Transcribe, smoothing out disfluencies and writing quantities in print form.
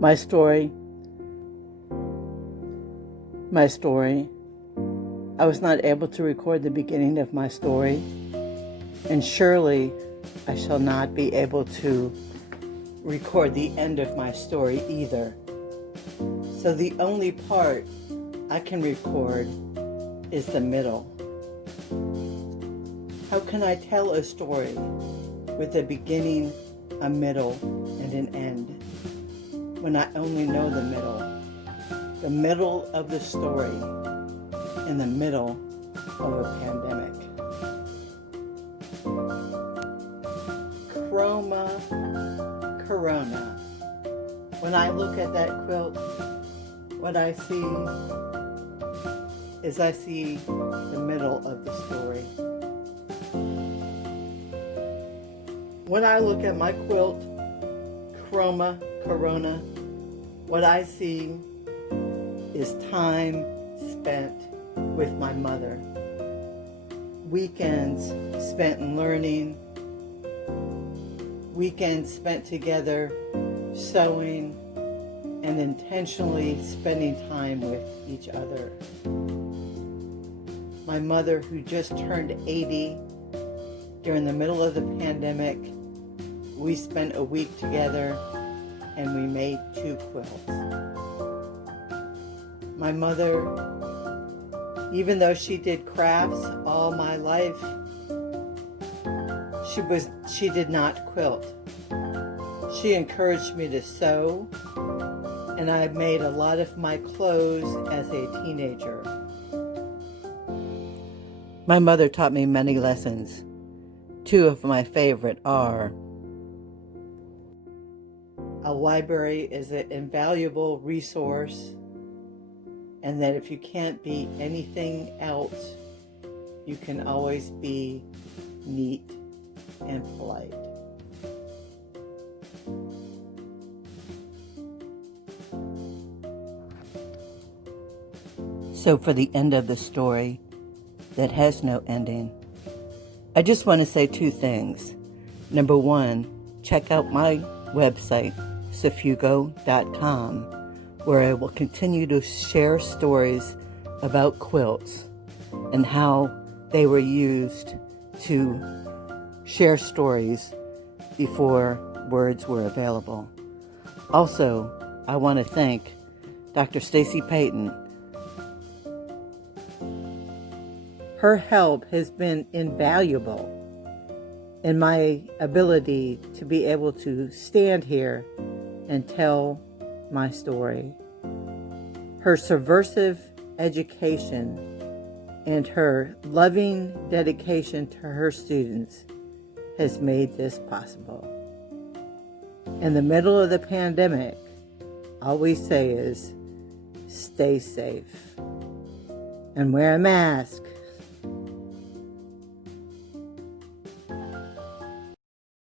My story. I was not able to record the beginning of my story, and surely I shall not be able to record the end of my story either. So the only part I can record is the middle. How can I tell a story with a beginning, a middle, and an end when I only know the middle? The middle of the story in the middle of a pandemic. Chroma Corona. When I look at that quilt, what I see is the middle of the story. When I look at my quilt, Chroma Corona, what I see is time spent with my mother. Weekends spent learning, weekends spent together sewing, and intentionally spending time with each other. My mother, who just turned 80 during the middle of the pandemic, we spent a week together and we made 2 quilts. My mother, even though she did crafts all my life, she did not quilt. She encouraged me to sew, and I made a lot of my clothes as a teenager. My mother taught me many lessons. 2 of my favorite are: a library is an invaluable resource, and that if you can't be anything else, you can always be neat and polite. So for the end of the story that has no ending, I just want to say 2 things. Number 1, check out my website, sufugo.com, where I will continue to share stories about quilts and how they were used to share stories before words were available. Also, I want to thank Dr. Stacy Payton. Her help has been invaluable in my ability to be able to stand here and tell my story. Her subversive education and her loving dedication to her students has made this possible. In the middle of the pandemic, all we say is stay safe and wear a mask.